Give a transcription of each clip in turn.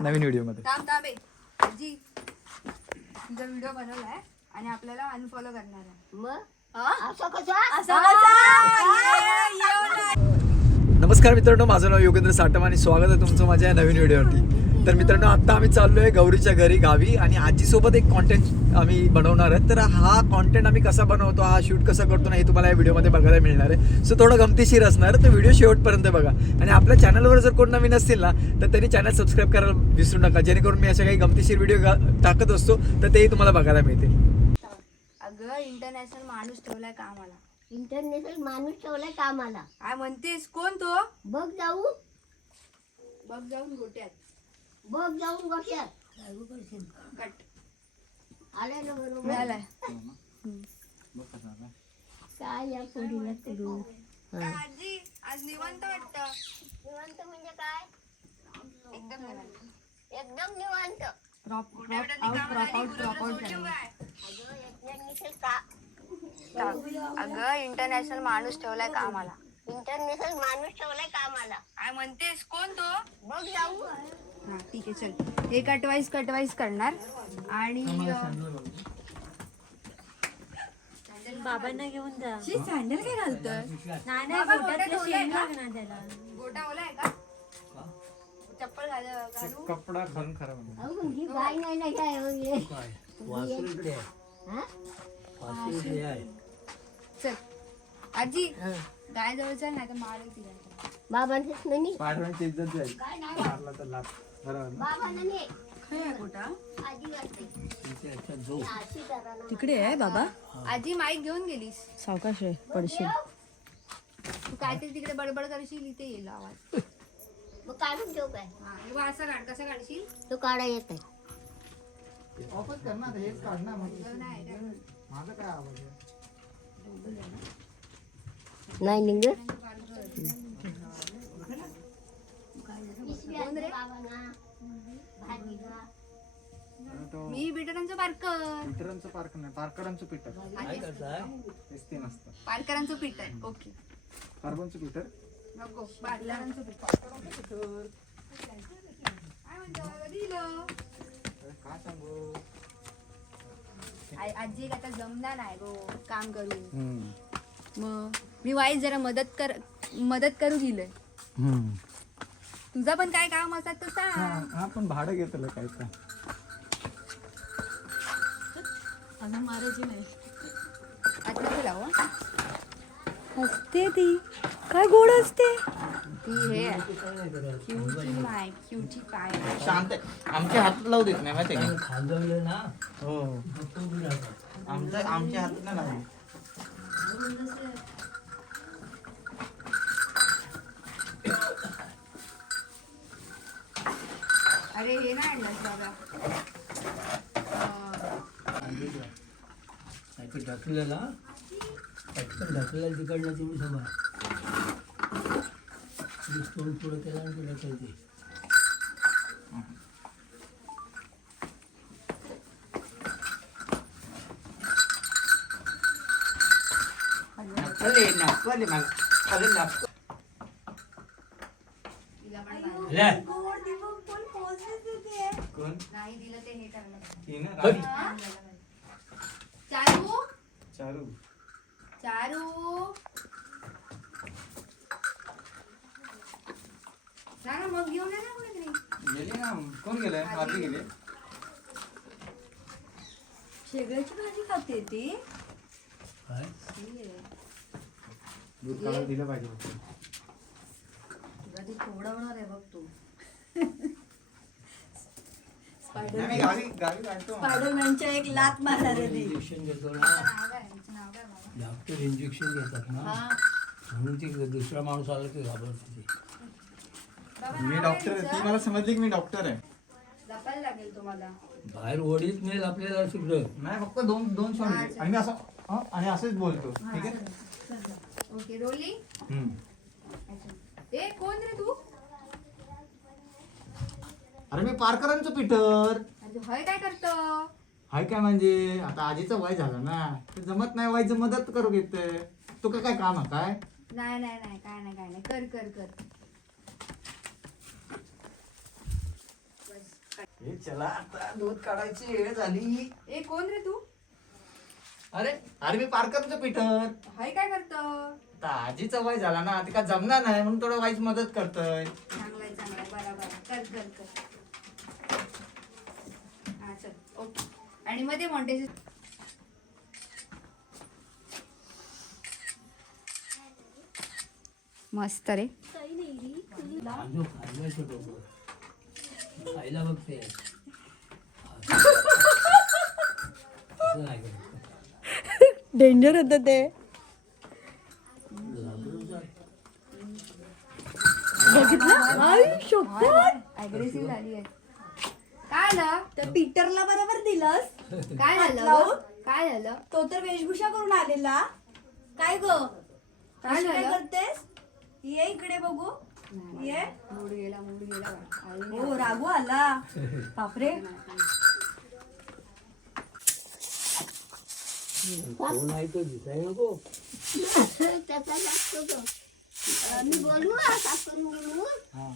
नवीन व्हिडिओमध्ये. आजी तुझा व्हिडिओ बनवलाय आणि आपल्याला अनफॉलो करणार आहे. मग असं कसं नमस्कार मित्रांनो, माझं नाव योगेंद्र साटम आणि स्वागत आहे तुमचं माझ्या या नवीन व्हिडिओवरती. तर मित्रांनो, आता आम्ही चाललोय गौरीच्या घरी गावी आणि आजीसोबत एक कॉन्टेंट आम्ही बनवणार आहे. तर हा कॉन्टेंट आम्ही कसा बनवतो, हा शूट कसा करतो ना, हे तुम्हाला या व्हिडिओमध्ये बघायला मिळणार आहे. सो थोडं गमतीशीर असणार, तर व्हिडिओ शेवटपर्यंत बघा. आणि आपल्या चॅनलवर जर कोण नवीन असतील ना, तर त्यांनी चॅनल सबस्क्राईब करायला विसरू नका, जेणेकरून मी अशा काही गमतीशीर व्हिडिओ टाकत असतो तर तेही तुम्हाला बघायला मिळतील. अगं इंटरनॅशनल माणूस ठेवलाय कामाला. इंटरनॅशनल माणूस ठेवलाय कामाला. काय म्हणतेस? कोण तो? बघ जाऊ बघ जाऊन गोट्यात बघ जाऊन गोट्यात कट आले ना बरोबर. मिळालाय. काय या पोरीला करू. आजी आज निवांत वाटतं. निवांत म्हणजे काय? एकदम निवांत. एकदम निवांत. अगं इंटरनॅशनल माणूस ठेवलाय कामाला. इंटरनॅशनल माणूस ठेवलाय कामाला. काय म्हणतेस? कोण तो? बघ जाऊ. हा ठीक आहे, चल. हे कटवाईज करणार आणि बाबांना घेऊन जा. सँडल काय घालतोय? नाही गोट्यातलं शेण लागणार त्याला. गोटा ओला आहे का? चप्पल घालू? कपडा घालून खराब. अहो ही बाई नाही ना काय होईल. चल आजी गाय जवळ चल, नाही तर मार तिला. बाबांचीच नाही. पाठवण्याची इज्जत जाईल. काय नाही मारला तर लाथ. बरोबर ना? बाबांना नाही. काय गोटा आजी वाटते. अशी करा ना. तिकडे आहे बाबा. आजी माईक घेऊन गेलीस. सावकाश आहे, पडशील. तू काहीतरी तिकडे बडबड करशील, इथे येईल आवाज. मग काढून ठेव काय. हा किंवा असं काढ. कसं काढशील? तो काढा येत आहे. ऑफच कर ना, हेच काढ ना. नाही का? माझं काय आवाज आहे? नाही निघ. मी बिटरांचं पार्कर. पीटरांचं पार्क नाही, पार्करांचं पीटर. तेच ते नसतं. पार्करांचं पीठ आहे. ओके कार्बनचं पीटर. नको, पार्करांचं पीठ. काय म्हणतो? कधी दिलं? काय सांगू? आजी एक आता जमणार नाही गो काम करू. मग मी वाईस जरा मदत करू गेलोय. तुझा पण काय काम असतात तर सांग. हा पण भाडं घेतलं काय काय. अजून मारायची नाही. आता तुला हो? असते ती काय गोड असते. ती हे क्यूटी पाय. शांत आमच्या हातात लावू देत नाही माहिती का? खाजवलं ना हो आमच्या हातात नाही लावू. अरे हे नाही आणलंस बाबा. नाही ढकलेला पटकन ढकलेला तिकडनं तुम्ही समजा तोंड पुढं केला आणि ते ढकलते. नक्कले मला खाली नक्कल. तिला पण नाही. ले, कोण? नाही दिलं ते हे करायला. तिनं हट. राणी. चारू चारू चारू सांग ना, मग घेऊन ये ना कुठेतरी. गेले ना. कोण गेले? मारली गेले. शेगड्याची भाजी खाते ती. काय? दूध काढून दिलं पाहिजे होतं. तुला ती खोवडवणार आहे बघ तू. नाही, मी गावी काढतो. स्पायडरमॅनच्या एक लात मारणार आहे ती. इंजेक्शन घेतो ना, नाव काय? हिचं नाव काय बाबा? डॉक्टर इंजेक्शन घेतात ना, म्हणून ती दुसरा माणूस आला की घाबरते ती. बाबा, मी नाव डॉक्टर काय आहे. ती हिचं? मला समजली की मी डॉक्टर आहे. जपायला लागेल तुम्हाला. बाहेर ओढीत नेल आपल्याला तिकडं. नाही फक्त दोन शॉट घे. आणि मी असं आणि असंच बोलतो. ठीक आहे. Okay rolling. ए कोण रे तू? अरे मी पारकरांचं पीटर. तू हय काय करतो? हाय काय म्हणजे आता आजीचं वय झालं ना, ते जमत नाही. वयचं मदत करू घेते. तुका काय काम आहे काय? नाही नाही नाही काय नाही कर कर कर. बस हे चला आता दूध काढायची वेळ झाली. ए कोण रे तू? अरे अरे मी पार करतो पीटर. हाय काय करतो? आता आजीचा वय झाला ना, तिका जमणार नाही म्हणून थोडं वाईच मदत करतोय. चांगलाय चांगलाय बरोबर कर कर कर. हा चल ओके. आणि मध्ये मॉन्टेज मस्त रे. आजो खायला डोकं खायला बघते असं नाही करत. डेंजर होतं ते. अग्रेसिव्ह झाली आहे. काय झालं? त्या पीटरला बरोबर दिलंस. काय झालं लावून? काय झालं? तो तर वेशभूषा करून आलेला. काय ग काय अशी काय झालं? करतेस? ये इकडे बघू. ये. मूड गेला मूड गेला. आई हो रागू आला. बापरे. कोण आहे तो दिसाय नको. त्याचा लागतो तो. मी बोलू साफ करून बोलू. हा.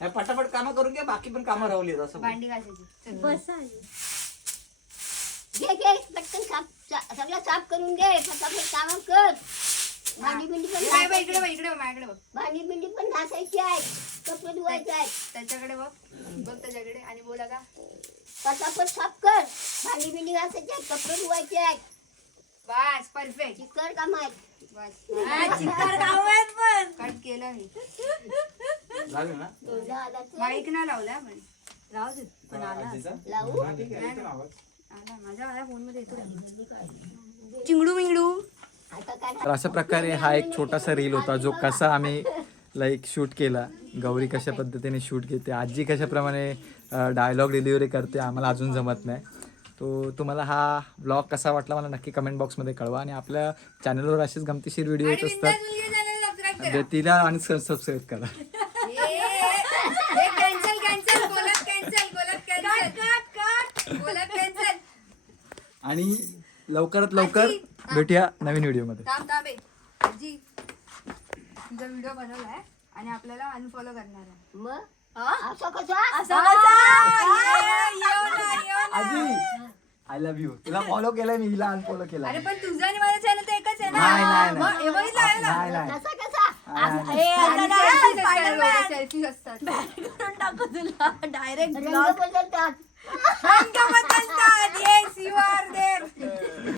हे पटापट कामं करून घ्या, बाकी पण कामं राहली असं. भांडी घासायची. चल. बस घे घे पटकन सगळं साफ करून घे. फटाफट काम कर. भांडी बिंडी पण काय बघ घासायची. इकडे बघ इकडे बघ माझ्याकडे बघ. भांडी बिंडी पण घासायची आहे. कपडे धुवायचे आहेत. त्याच्याकडे बघ. बघ त्याच्याकडे आणि बोला का. पटापट साफ कर. भांडी बिंडी घासायची आहेत. कपडे धुवायचे आहेत. बस परफेक्ट. चिकट काम आहेत. बस चिकट गाव आहेत पण. कट केलं मी. झालं ना तुझ्या हाताचं माईक ना लावला पण. राहू दे पण आला. आजीचा? लावू. हा, ठीक आहे, येतो ना आवाज. आला माझ्या फोन मध्ये येतो. चिंगडू मिंगडू. आता काय तर अशा प्रकारे हा एक छोटासा रील होता जो कसा आम्ही लाईक शूट केला. गौरी कशा पद्धतीने शूट घेते, आजी कशाप्रमाणे डायलॉग डिलिव्हरी करते आम्हाला अजून जमत नाही. तो तुम्हाला हा ब्लॉग कसा वाटला मला नक्की कमेंट बॉक्समध्ये कळवा. आणि आपल्या चॅनलवर असेच गमतीशीर व्हिडिओ येत असतात. सबस्क्राईब करा. तिला आणि सबस्क्राईब करा. कॅन्सल कॅन्सल बोलत कॅन्सल बोलत कॅन्सल बोलत कॅन्सल. आणि लवकरात लवकर भेटूया नवीन व्हिडिओमध्ये. थांब थांब ए. आजी तुझा व्हिडिओ बनवलाय आणि आपल्याला अनफॉलो करणार आहे. मग असं कसं असं कसं? आजी आय लव्ह यू. तुला फॉलो केलाय मी, हिला अनफॉलो केला. अरे पण तुझा आणि माझा चॅनल तर एकच आहे नाही, नाही, ना. नाही. मग हे बघितलं आहे ना. नाही नाही कसा कसा सेल्फीज असतात. करून टाकू तुला डायरेक्ट रंग बदलतात. Yes, you are there.